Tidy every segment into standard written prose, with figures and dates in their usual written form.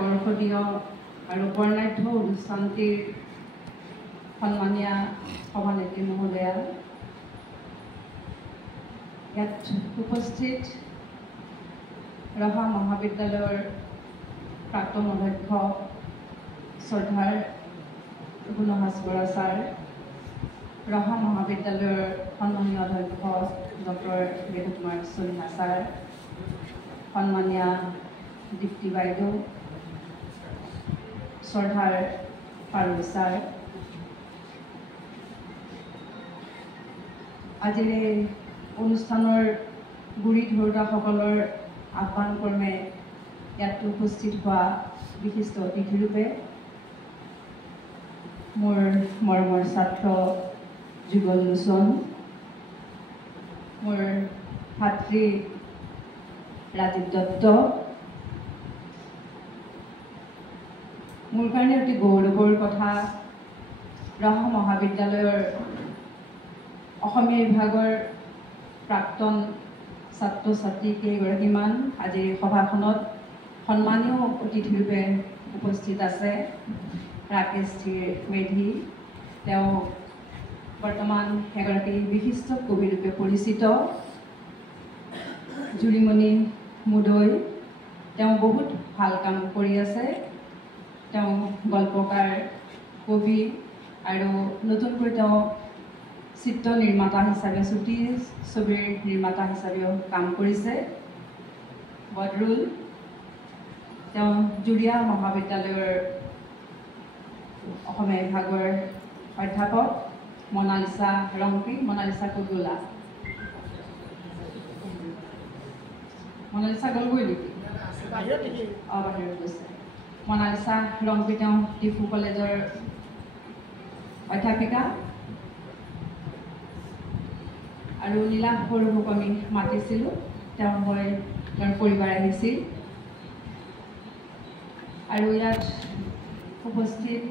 আকৰ্ষণীয় আৰু বৰ্ণাঢ্য অনুষ্ঠানটিৰ সন্মানীয়া সভানেত্ৰী মহোদয়া, ইয়াত উপস্থিত ৰহা মহাবিদ্যালয়ৰ প্ৰাক্তন অধ্যক্ষ শ্ৰদ্ধাৰ গুণহাজ বৰা ছাৰ, ৰহা মহাবিদ্যালয়ৰ সন্মানীয় অধ্যক্ষ ডক্টৰ বেদকুমাৰ চলিহা ছাৰ, সন্মানীয়া দীপ্তি বাইদেউ, শ্ৰদ্ধাৰ পাৰুল ছাৰ, আজিৰ এই অনুষ্ঠানৰ গুৰি ধৰোঁতাসকলৰ আহ্বান ক্ৰমে ইয়াত উপস্থিত হোৱা বিশিষ্ট অতিথিৰূপে মোৰ মৰমৰ ছাত্ৰ যুগল লোচন, মোৰ ভাতৃ ৰাজীৱ দত্ত, মোৰ কাৰণে অতি গৌৰৱৰ কথা ৰহা মহাবিদ্যালয়ৰ অসমীয়া বিভাগৰ প্ৰাক্তন ছাত্ৰ ছাত্ৰী কেইগৰাকীমান আজিৰ সভাখনত সন্মানীয় অতিথিৰূপে উপস্থিত আছে। ৰাকেশ ধীৰ মেধি, তেওঁ বৰ্তমান এগৰাকী বিশিষ্ট কবিৰূপে পৰিচিত। জুৰিমণি মুদৈ, তেওঁ বহুত ভাল কাম কৰি আছে। তেওঁ গল্পকাৰ, কবি আৰু নতুনকৈ তেওঁ চিত্ৰ নিৰ্মাতা হিচাপে, চুটি ছবিৰ নিৰ্মাতা হিচাপেও কাম কৰিছে। বদৰুল, তেওঁ জুৰিয়া মহাবিদ্যালয়ৰ অসমীয়া বিভাগৰ অধ্যাপক। মনালিছা ৰংপি, মনালিছা কগোলা, মনালিছা গ'লগৈ নেকি? বাহিৰত গৈছে। মনালিছা ৰংপি, তেওঁ ডিফু কলেজৰ অধ্যাপিকা। আৰু নীলাভ বড়োক আমি মাতিছিলোঁ, তেওঁৰ পৰিবাৰ আহিছিল। আৰু ইয়াত উপস্থিত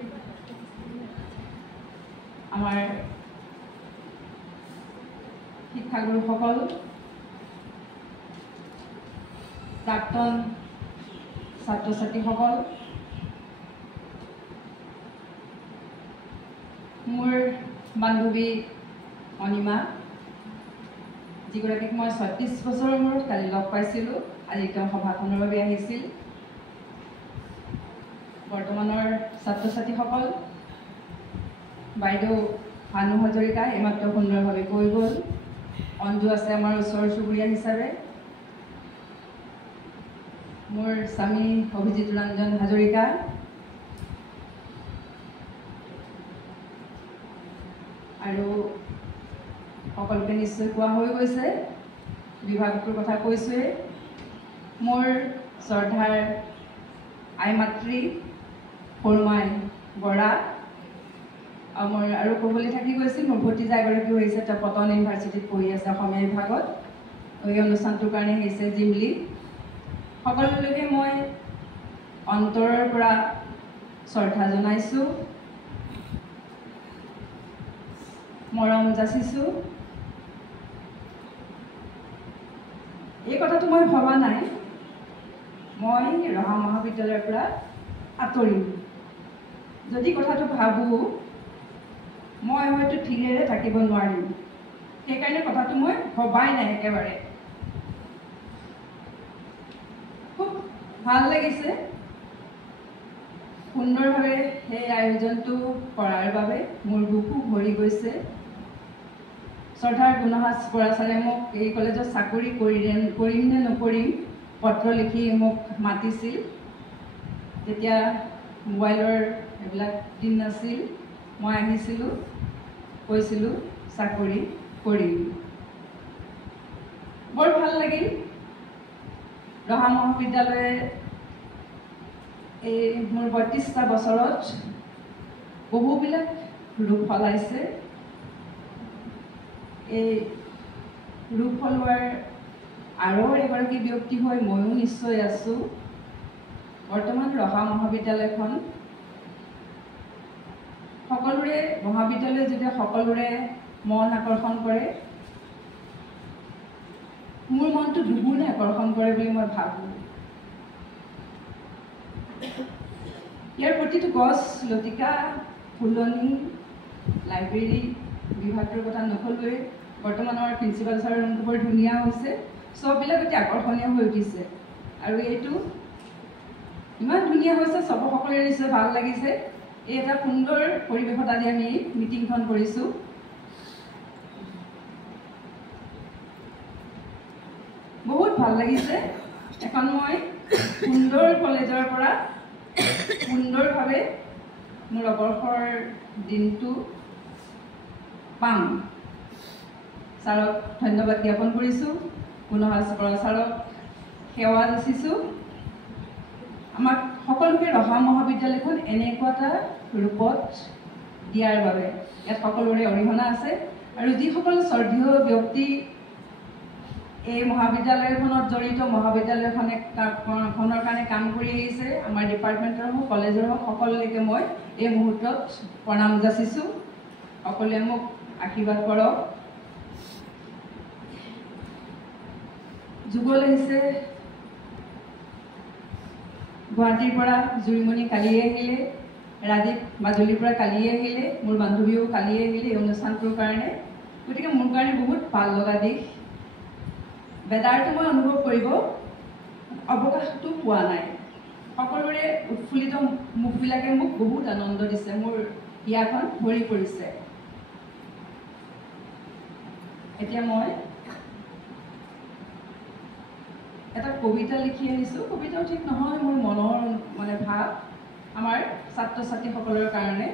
আমাৰ শিক্ষাগুৰুসকল, প্ৰাক্তন ছাত্ৰ ছাত্ৰীসকল, মোৰ বান্ধৱী অনিমা, যিগৰাকীক মই ৩৬ বছৰৰ মূৰত কালি লগ পাইছিলোঁ, আজি তেওঁ সভাখনৰ বাবে আহিছিল। বৰ্তমানৰ ছাত্ৰ ছাত্ৰীসকল, বাইদেউ ভানু হাজৰিকা এইমাত্ৰ সুন্দৰভাৱে কৈ গ'ল। অঞ্জু আছে আমাৰ ওচৰ চুবুৰীয়া হিচাপে। মোৰ স্বামী অভিজিত ৰঞ্জন হাজৰিকা, আৰু সকলোকে নিশ্চয় কোৱা হৈ গৈছে, বিভাগটোৰ কথা কৈছোঁৱেই। মোৰ শ্ৰদ্ধাৰ আই মাতৃ সৰুমাই বৰা, মোৰ আৰু ক'বলৈ থাকি গৈছিল, মোৰ ভতিজা এগৰাকী হৈছে, তেওঁ কটন ইউনিভাৰ্চিটিত পঢ়ি আছে অসমীয়া বিভাগত। এই অনুষ্ঠানটোৰ কাৰণে হৈছে জিমলি। সকলোলৈকে মই অন্তৰৰ পৰা শ্ৰদ্ধা জনাইছোঁ, মৰম যাচিছোঁ। এই কথাটো মই ভবা নাই মই ৰহা মহাবিদ্যালয়ৰ পৰা আঁতৰিম। যদি কথাটো ভাবোঁ, মই হয়তো ধীৰেৰে থাকিব নোৱাৰিম। সেইকাৰণে কথাটো মই ভবাই নাই একেবাৰে। খুব ভাল লাগিছে সুন্দৰভাৱে সেই আয়োজনটো কৰাৰ বাবে, মোৰ বুকু ভৰি গৈছে। শ্ৰদ্ধাৰ গুণহাজ বৰা ছাৰে মোক এই কলেজত চাকৰি কৰিম নে নকৰিম পত্ৰ লিখি মোক মাতিছিল। তেতিয়া মোবাইলৰ এইবিলাক দিন নাছিল। মই আহিছিলোঁ, কৈছিলোঁ চাকৰি কৰিম। বৰ ভাল লাগিল। ৰহা মহাবিদ্যালয়ে এই মোৰ ৩২টা বছৰত বহুবিলাক ৰূপ সলাইছে। এই ৰূপ সলোৱাৰ আৰু এগৰাকী ব্যক্তি হৈ ময়ো নিশ্চয় আছোঁ। বৰ্তমান ৰহা মহাবিদ্যালয়খন সকলোৰে মহাবিদ্যালয় যেতিয়া সকলোৰে মন আকৰ্ষণ কৰে, মোৰ মনটো দুগুণে আকৰ্ষণ কৰে বুলি মই ভাবোঁ। ইয়াৰ প্ৰতিটো গছ লতিকা ফুলনি লাইব্ৰেৰী বিভাগটোৰ কথা নকলোৱে বৰ্তমান আমাৰ প্ৰিন্সিপাল ছাৰৰ ৰুমটো বৰ ধুনীয়া হৈছে চববিলাক অতি আকৰ্ষণীয় হৈ উঠিছে আৰু এইটো ইমান ধুনীয়া হৈছে সকলোৰে নিশ্চয় ভাল লাগিছে এই এটা সুন্দৰ পৰিৱেশত আজি আমি মিটিংখন কৰিছোঁ বহুত ভাল লাগিছে এখন মই সুন্দৰ কলেজৰ পৰা সুন্দৰভাৱে মোৰ অৱসৰ দিনটো পাম ছাৰক ধন্যবাদ জ্ঞাপন কৰিছোঁ পুনঃ ছাৰক সেৱা যাচিছোঁ আমাক সকলোকে ৰহা মহাবিদ্যালয়খন এনেকুৱা এটা ৰূপত দিয়াৰ বাবে ইয়াত সকলোৰে অৰিহণা আছে আৰু যিসকল শ্ৰদ্ধেয় ব্যক্তি এই মহাবিদ্যালয়খনত জড়িত মহাবিদ্যালয়খনৰ কাৰণে কাম কৰি আহিছে আমাৰ ডিপাৰ্টমেণ্টৰ হওক কলেজৰ হওক সকলোলৈকে মই এই মুহূৰ্তত প্ৰণাম যাচিছোঁ সকলোৱে মোক আশীৰ্বাদ কৰক যুগল আহিছে গুৱাহাটীৰ পৰা জুৰিমণি কালিয়ে আহিলে ৰাজীৱ মাজুলীৰ পৰা কালিয়ে আহিলে মোৰ বান্ধৱীও কালিয়ে আহিলে এই অনুষ্ঠানটোৰ কাৰণে গতিকে মোৰ কাৰণে বহুত ভাল লগা দিশ বেদাৰটো মই অনুভৱ কৰিব অৱকাশটো পোৱা নাই সকলোৰে উৎফুল্লিত মুখবিলাকে মোক বহুত আনন্দ দিছে মোৰ হিয়াখন ভৰি পৰিছে এতিয়া মই এটা কবিতা লিখি আহিছোঁ কবিতাও ঠিক নহয় মোৰ মনৰ মানে ভাৱ আমাৰ ছাত্ৰ ছাত্ৰীসকলৰ কাৰণে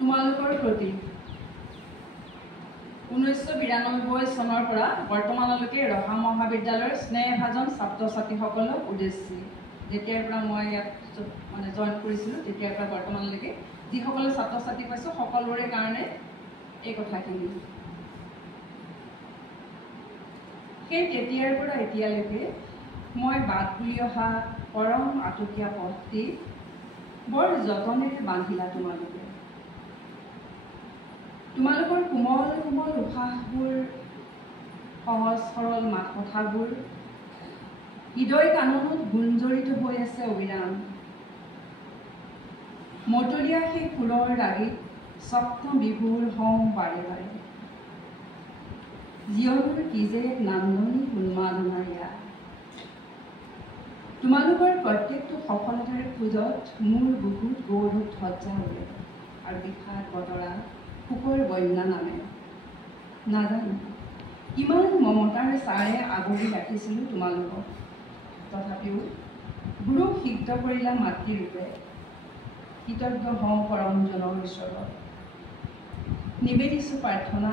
তোমালোকৰ প্ৰতি 1992 চনৰ পৰা বৰ্তমানলৈকে ৰহা মহাবিদ্যালয়ৰ স্নেহভাজন ছাত্ৰ ছাত্ৰীসকলক উদ্দেশ্যি যেতিয়াৰ পৰা মই ইয়াত মানে জইন কৰিছিলোঁ তেতিয়াৰ পৰা বৰ্তমানলৈকে যিসকলে ছাত্ৰ ছাত্ৰী পাইছোঁ সকলোৰে কাৰণে এই কথাখিনি সেই তেতিয়াৰ পৰা এতিয়ালৈকে মই বাট বুলি অহা পৰম আটকীয়া পথটি বৰ যতনেৰে বান্ধিলা তোমালোকৰ কোমল কোমল উশাহবোৰ সহজ সৰল মাত কথাবোৰ হৃদয় কাণত গুঞ্জৰিত হৈ আছে অবিৰাম মতলীয়া সেই ফুলৰ দাগিত স্বপ্ন বিভুৰ হওঁ বাৰে বাৰে জীৱনৰ কি যে এক নান্দনিক উন্মাদনা ইয়াত তোমালোকৰ প্ৰত্যেকটো সফলতাৰ খোজত মোৰ বহুত গৌৰৱ ধজ্জা উৰে আৰু বিষাদ বতৰা শোকৰ বন্যা নামে নাজানো কিমান মমতাৰ ছাৰে আগুৰি ৰাখিছিলোঁ তোমালোকক তথাপিও গুৰুক সিদ্ধ কৰিলা মাতৃৰূপে কৃতজ্ঞ হওঁ পৰমজনৰ ওচৰত নিবেদিছোঁ প্ৰাৰ্থনা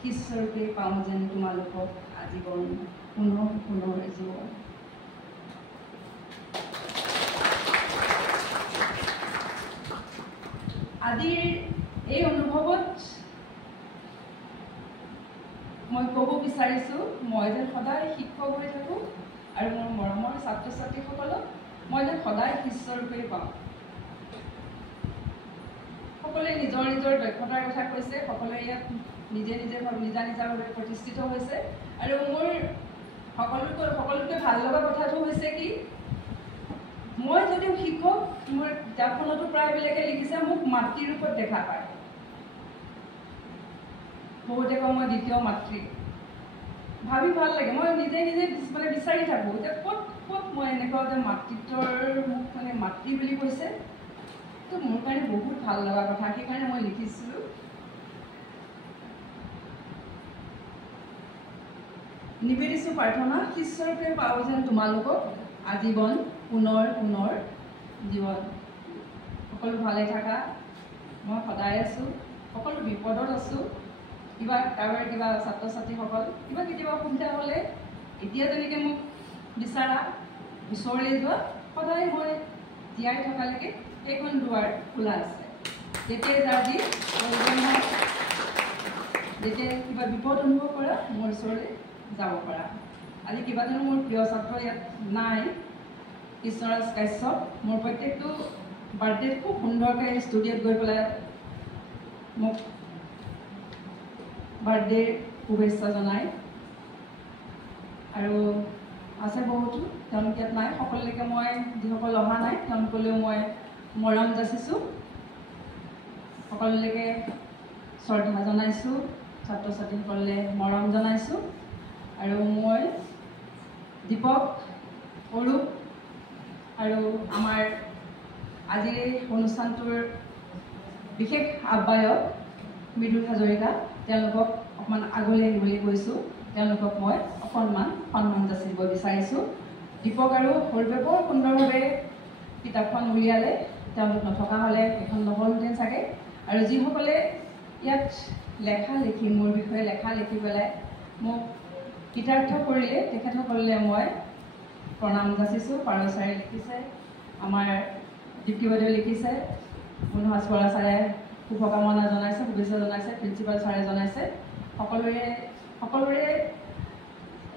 শিষ্যৰূপে পাওঁ যেন তোমালোকক আজীৱন পুনৰ পুনৰ জীৱন আজিৰ এই অনুভৱত মই ক'ব বিচাৰিছোঁ মই যেন সদায় শিক্ষক হৈ থাকোঁ আৰু মোৰ মৰমৰ ছাত্ৰ ছাত্ৰীসকলক মই যেন সদায় শিষ্যৰূপে পাওঁ সকলোৱে নিজৰ নিজৰ দক্ষতাৰ কথা কৈছে সকলোৱে ইয়াত নিজে নিজাভাৱে প্ৰতিষ্ঠিত হৈছে আৰু মোৰ সকলোতকৈ ভাল লগা কথাটো হৈছে কি মই যদিও শিক্ষক মোৰ কিতাপখনতো প্ৰায়বিলাকে লিখিছে মোক মাতৃৰূপত দেখা পায় বহুতে কওঁ মই দ্বিতীয় মাতৃ ভাবি ভাল লাগে মই নিজে মানে বিচাৰি থাকোঁ যে ক'ত মই এনেকুৱা যে মাতৃত্বৰ মোক মানে মাতৃ বুলি কৈছে তো মোৰ কাৰণে বহুত ভাল লগা কথা সেইকাৰণে মই লিখিছিলোঁ নিবেদিছোঁ প্ৰাৰ্থনা শিষ্যৰূপে পাওঁ যেন তোমালোকক আজীৱন পুনৰ পুনৰ জীৱন সকলো ভালে থাকা মই সদায় আছোঁ সকলো বিপদত আছোঁ কাৰোবাৰ কিবা ছাত্ৰ ছাত্ৰীসকল কেতিয়াবা অসুবিধা হ'লে এতিয়া যেনেকৈ মোক বিচাৰা ওচৰলৈ যোৱা সদায় মই জীয়াই থকালৈকে সেইখন দুৱাৰ খোলা আছে যেতিয়াই যাৰ যি প্ৰয়োজন হয় যেতিয়া কিবা বিপদ অনুভৱ কৰা মোৰ ওচৰলৈ যাব পাৰা আজি কিবা জানো মোৰ প্ৰিয় ছাত্ৰ ইয়াত নাই কৃষ্ণৰাজ কাশ্যপ মোৰ প্ৰত্যেকটো বাৰ্থডেত খুব সুন্দৰকৈ ষ্টুডিঅ'ত গৈ পেলাই মোক বাৰ্থডে শুভেচ্ছা জনাই আৰু আছে বহুতো তেওঁলোক ইয়াত নাই সকলোলৈকে মই যিসকল অহা নাই তেওঁলোকলৈও মই মৰম যাচিছোঁ সকলোলৈকে শ্ৰদ্ধা জনাইছোঁ ছাত্ৰ ছাত্ৰীসকললৈ মৰম জনাইছোঁ আৰু মই দীপক অৰূপ আৰু আমাৰ আজিৰ এই অনুষ্ঠানটোৰ বিশেষ আহ্বায়ক মৃদুল হাজৰিকা তেওঁলোকক অকণমান আগলৈ আহিবলৈ কৈছোঁ তেওঁলোকক মই অকণমান সন্মান যাচিব বিচাৰিছোঁ দীপক আৰু অৰূপে বৰ সুন্দৰভাৱে কিতাপখন উলিয়ালে তেওঁলোক নথকা হ'লে এখন নহ'লহেঁতেন চাগে আৰু যিসকলে ইয়াত লেখা লিখি মোৰ বিষয়ে লেখা লিখি পেলাই মোক কৃতাৰ্থ কৰিলে তেখেতসকললৈ মই প্ৰণাম যাচিছোঁ পাৰ ছাৰে লিখিছে আমাৰ দীপ্তি বাইদেৱে লিখিছে মনোজ বৰা ছাৰে শুভকামনা জনাইছে শুভেচ্ছা জনাইছে প্ৰিন্সিপাল ছাৰে জনাইছে সকলোৰে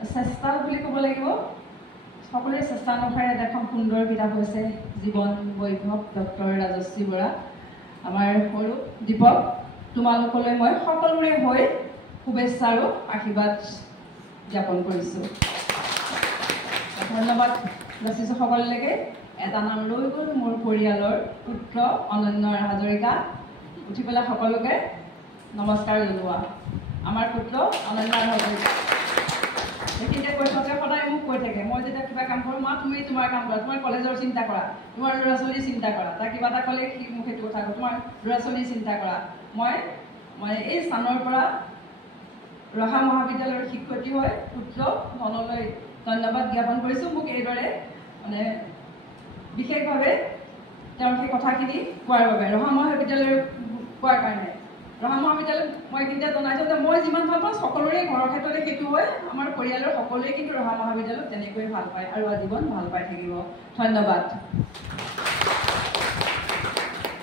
চেষ্টা বুলি ক'ব লাগিব সকলোৰে চেষ্টা অনুসাৰে এটা এখন সুন্দৰ কিতাপ হৈছে জীৱন বৈভৱ ডক্টৰ ৰাজশ্ৰী বৰা আমাৰ সৰু দীপক তোমালোকলৈ মই সকলোৰে হৈ শুভেচ্ছা আৰু আশীৰ্বাদ জ্ঞাপন কৰিছোঁ ধন্যবাদ যাচিছোঁ সকলোলৈকে এটা নাম ৰৈ গ'ল মোৰ পৰিয়ালৰ পুত্ৰ অনন্য হাজৰিকা উঠি পেলাই সকলোকে নমস্কাৰ জনোৱা আমাৰ পুত্ৰ অনন্য হাজৰিকা সেইখিনিতে কৈ থাকে সদায় মোক কৈ থাকে মই যেতিয়া কিবা কাম কৰোঁ মা তুমি তোমাৰ কাম কৰা তোমাৰ কলেজৰ চিন্তা কৰা তোমাৰ ল'ৰা ছোৱালীৰ চিন্তা কৰা তাক কিবা এটা ক'লে সি মোক সেইটো কথা কওঁ তোমাৰ ল'ৰা ছোৱালীৰ চিন্তা কৰা মই এই স্থানৰ পৰা ৰহা মহাবিদ্যালয়ৰ শিক্ষয়িত্ৰী হৈ পুত্ৰ মনলৈ ধন্যবাদ জ্ঞাপন কৰিছোঁ মোক এইদৰে মানে বিশেষভাৱে তেওঁৰ সেই কথাখিনি কোৱাৰ বাবে ৰহা মহাবিদ্যালয়ৰ কোৱাৰ কাৰণে ৰহা মহাবিদ্যালয়ত মই এইখিনিতে জনাইছোঁ যে মই যিমান ভাল পাওঁ সকলোৰে ঘৰৰ ক্ষেত্ৰতে সেইটো হয় আমাৰ পৰিয়ালৰ সকলোৱে কিন্তু ৰহা মহাবিদ্যালয়ত তেনেকৈয়ে ভাল পায় আৰু আজীৱন ভাল পাই থাকিব ধন্যবাদ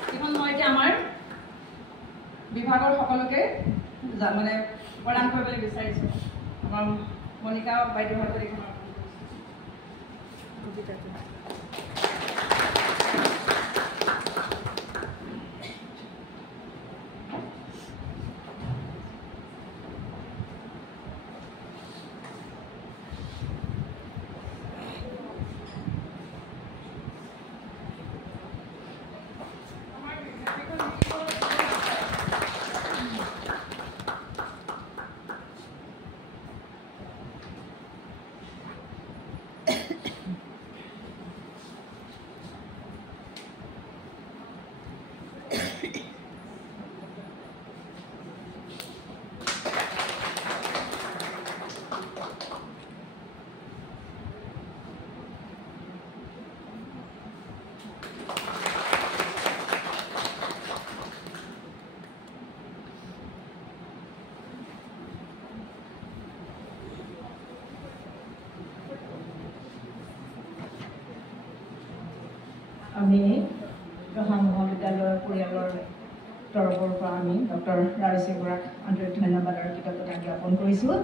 এইখন মই এতিয়া আমাৰ বিভাগৰ সকলোকে মানে প্ৰদান কৰিবলৈ বিচাৰিছোঁ আমাৰ মণিকা বাইদেউৰ হাতত এইখন আমি ৰহা মহাবিদ্যালয়ৰ পৰিয়ালৰ তৰফৰ পৰা আমি ডক্টৰ ৰাজশ্ৰী বৰাক আন্তৰিক ধন্যবাদ আৰু কৃতজ্ঞতা জ্ঞাপন কৰিছোঁ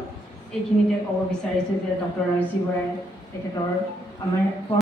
এইখিনিতে ক'ব বিচাৰিছোঁ যে ডক্টৰ ৰাজশ্ৰী বৰাই তেখেতৰ আমাৰ